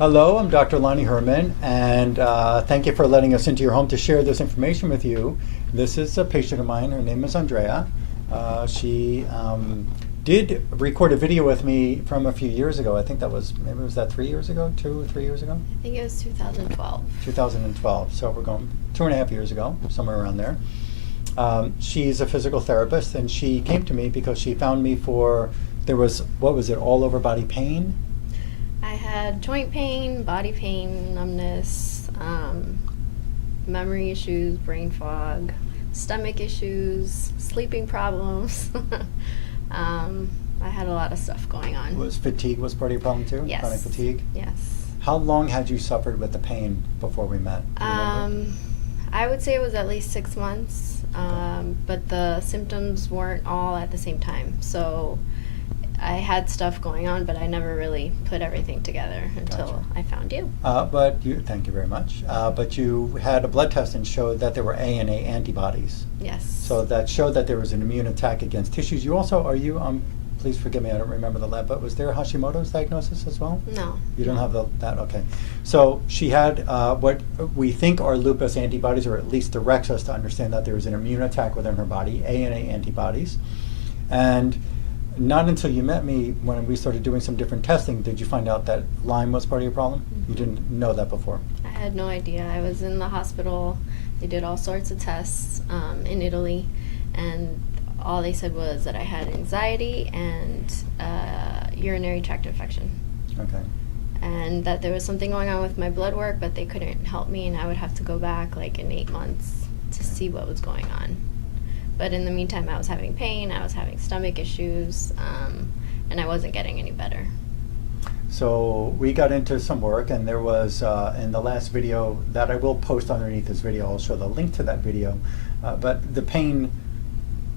Hello, I'm Dr. Lonnie Herman, and thank you for letting us into your home to share this information with you. This is a patient of mine. Her name is Andrea. She did record a video with me from a few years ago. I think that was, maybe was that 3 years ago, 2 or 3 years ago? I think it was 2012. 2012, so we're going 2.5 years ago, somewhere around there. She's a physical therapist, and she came to me because she found me for, there was, what was it, all over body pain? I had joint pain, body pain, numbness, memory issues, brain fog, stomach issues, sleeping problems. I had a lot of stuff going on. Was fatigue was part of your problem too? Yes. Chronic fatigue? Yes. How long had you suffered with the pain before we met? Do you remember? I would say it was at least 6 months, but the symptoms weren't all at the same time. So I had stuff going on, but I never really put everything together until Gotcha. I found you. Thank you very much. But you had a blood test and showed that there were A and A antibodies. Yes. So that showed that there was an immune attack against tissues. You also, please forgive me, I don't remember the lab, but was there Hashimoto's diagnosis as well? No. You don't have that? Okay. So she had what we think are lupus antibodies, or at least directs us to understand that there was an immune attack within her body, A and A antibodies. And not until you met me, when we started doing some different testing, did you find out that Lyme was part of your problem? Mm-hmm. You didn't know that before? I had no idea. I was in the hospital. They did all sorts of tests in Italy, and all they said was that I had anxiety and urinary tract infection. Okay. And that there was something going on with my blood work, but they couldn't help me, and I would have to go back like in 8 months to see what was going on. But in the meantime, I was having pain, I was having stomach issues, and I wasn't getting any better. So we got into some work, and there was, in the last video that I will post underneath this video, I'll show the link to that video, but the pain,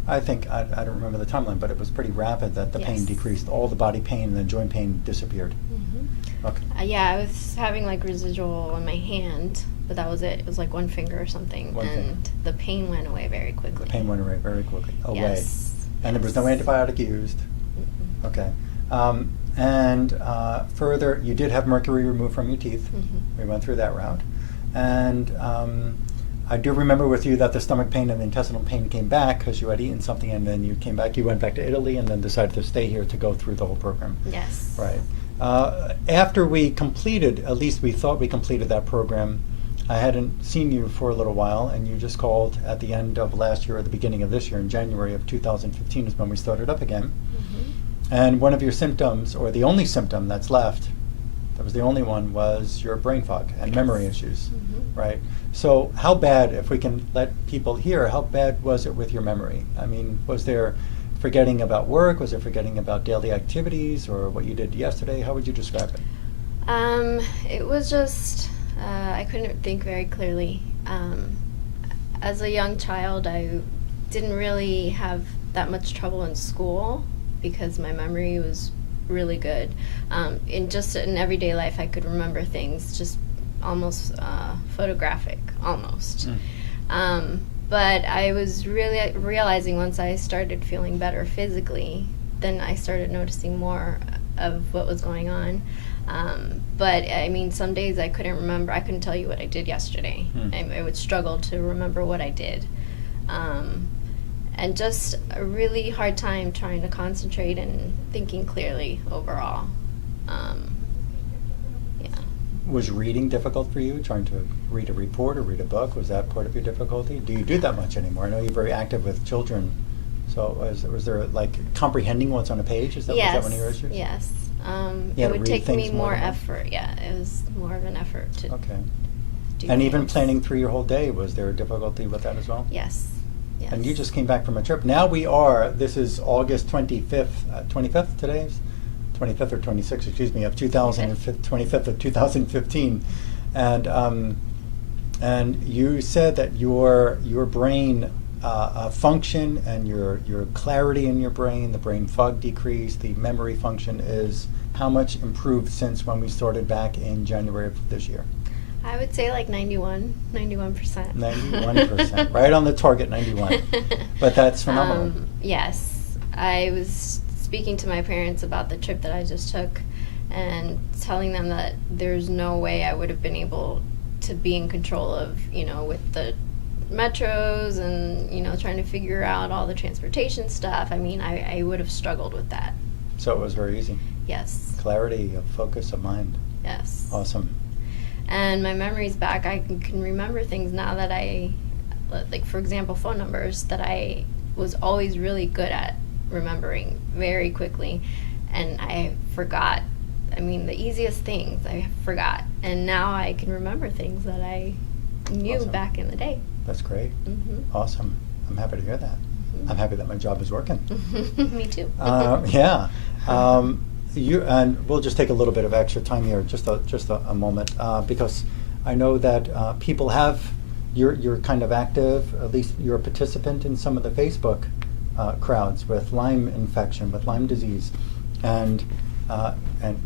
I think, I don't remember the timeline, but it was pretty rapid that the pain Yes. decreased. All the body pain and the joint pain disappeared. Mm-hmm. Okay. Yeah, I was having like residual on my hand, but that was it. It was like one finger or something, One and finger. the pain went away very quickly. The pain went away very quickly. Yes. And there was no Yes. antibiotic used. Mm-mm. Okay. And further, you did have mercury removed from your teeth. Mhm. We went through that route. And I do remember with you that the stomach pain and the intestinal pain came back because you had eaten something, and then you came back. You went back to Italy and then decided to stay here to go through the whole program. Yes. Right. After we completed, at least we thought we completed that program, I hadn't seen you for a little while, and you just called at the end of last year or the beginning of this year, in January of 2015 is when we started up again. Mm-hmm. And one of your symptoms, or the only symptom that's left, that was the only one, was your brain fog and memory issues, Mm-hmm. right? So how bad, if we can let people hear, how bad was it with your memory? I mean, was there forgetting about work? Was it forgetting about daily activities or what you did yesterday? How would you describe it? It was just, I couldn't think very clearly. As a young child, I didn't really have that much trouble in school because my memory was really good. In everyday life, I could remember things just almost photographic, almost. But I was really realizing once I started feeling better physically, then I started noticing more of what was going on. But I mean, some days I couldn't remember. I couldn't tell you what I did yesterday. I would struggle to remember what I did. And just a really hard time trying to concentrate and thinking clearly overall. Yeah. Was reading difficult for you, trying to read a report or read a book? Was that part of your difficulty? Do you do that much anymore? I know you're very active with children. So was there like comprehending what's on a page? Was that one of your issues? Yes. You had It to would read take me things more more than once? effort. Yeah, it was more of an effort to Okay. do And even things. planning through your whole day, was there a difficulty with that as well? Yes. Yes. And you just came back from a trip. Now this is August 25th, 25th today? 25th or 26th, excuse me, of 25th of 2015. And you said that your brain function and your clarity in your brain, the brain fog decrease, the memory function is how much improved since when we started back in January of this year? I would say like 91%. 91%, right on the target, 91. But that's phenomenal. Yes. I was speaking to my parents about the trip that I just took, and telling them that there's no way I would have been able to be in control of, with the metros and, trying to figure out all the transportation stuff. I mean, I would have struggled with that. So it was very easy. Yes. Clarity of focus of mind. Yes. Awesome. And my memory's back. I can remember things now that like, for example, phone numbers that I was always really good at remembering very quickly. And I forgot. I mean, the easiest things I forgot. And now I can remember things that I knew Awesome. back in the day. That's great. Mm-hmm. Awesome. I'm happy to hear that. Mm-hmm. I'm happy that my job is working. Me too. Yeah. And we'll just take a little bit of extra time here, just a moment, because I know that people have, you're kind of active, at least you're a participant in some of the Facebook crowds with Lyme infection, with Lyme disease, and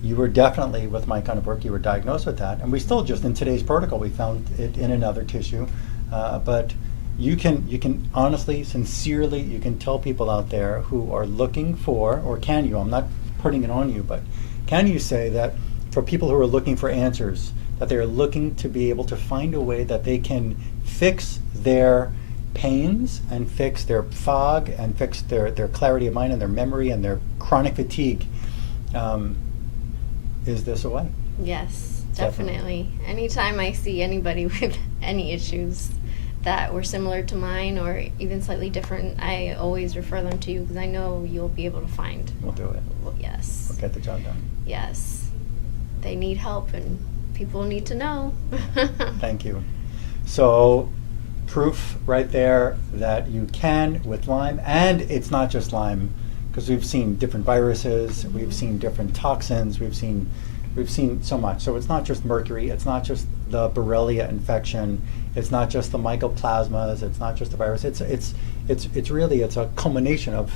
you were definitely, with my kind of work, you were diagnosed with that, and we still just in today's protocol we found it in another tissue, but you can honestly, sincerely, you can tell people out there who are looking for, or can you, I'm not putting it on you, but can you say that for people who are looking for answers, that they're looking to be able to find a way that they can fix their pains and fix their fog and fix their clarity of mind and their memory and their chronic fatigue? Is this a way? Yes, definitely. Anytime I see anybody with any issues that were similar to mine or even slightly different, I always refer them to you because I know you'll be able to find. We'll do it. Well, yes. We'll get the job done. Yes. They need help and people need to know. Thank you. So, proof right there that you can with Lyme, and it's not just Lyme, because we've seen different viruses, Mm-hmm. we've seen different toxins, we've seen so much. So it's not just mercury, it's not just the Borrelia infection, it's not just the mycoplasmas, it's not just the virus. It's really a culmination of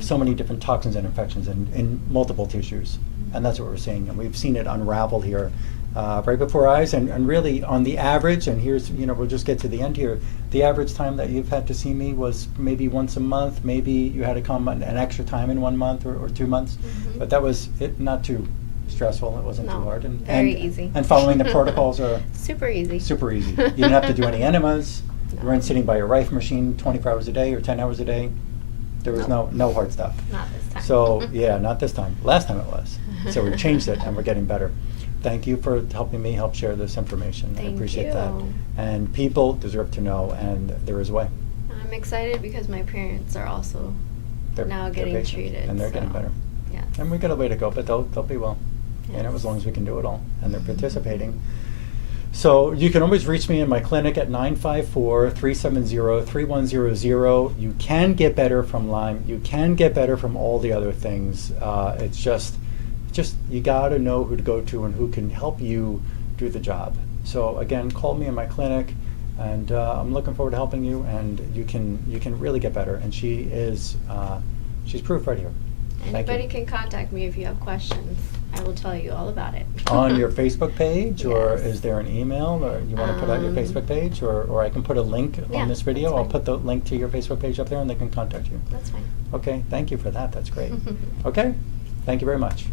so many different toxins and infections in multiple tissues, and that's what we're seeing. And we've seen it unravel here right before our eyes, and really on the average. And here's, we'll just get to the end here. The average time that you've had to see me was maybe once a month. Maybe you had to come an extra time in 1 month or 2 months, but that was it. Not too stressful. It wasn't too hard. And very easy. And following the protocols are super easy. super easy. You didn't have to do any enemas. No. You weren't sitting by your rifle machine 24 hours a day or 10 hours a day. There was no hard stuff. Not this time. So yeah, not this time. Last time it was. So we changed it and we're getting better. Thank you for helping me help share this information. I appreciate that. And people deserve to know, and there is a way. I'm excited because my parents are also They're getting patient, treated. and they're getting so, better. Yeah. And we got a way to go, but they'll be well. Yes. As long as we can do it all, and they're participating. So you can always reach me in my clinic at 954-370-3100. You can get better from Lyme. You can get better from all the other things. It's just you got to know who to go to and who can help you do the job. So again, call me in my clinic, and I'm looking forward to helping you. And you can really get better. And she's proof right here. Anybody can contact me if you have questions. I will tell you all about it. On your Facebook page, or Yes. is there an email, or you want to put out your Facebook page, or I can put a link Yeah, on this video. that's I'll fine. put the link to your Facebook page up there, and they can contact you. That's fine. Okay, thank you for that. That's great. Okay, thank you very much.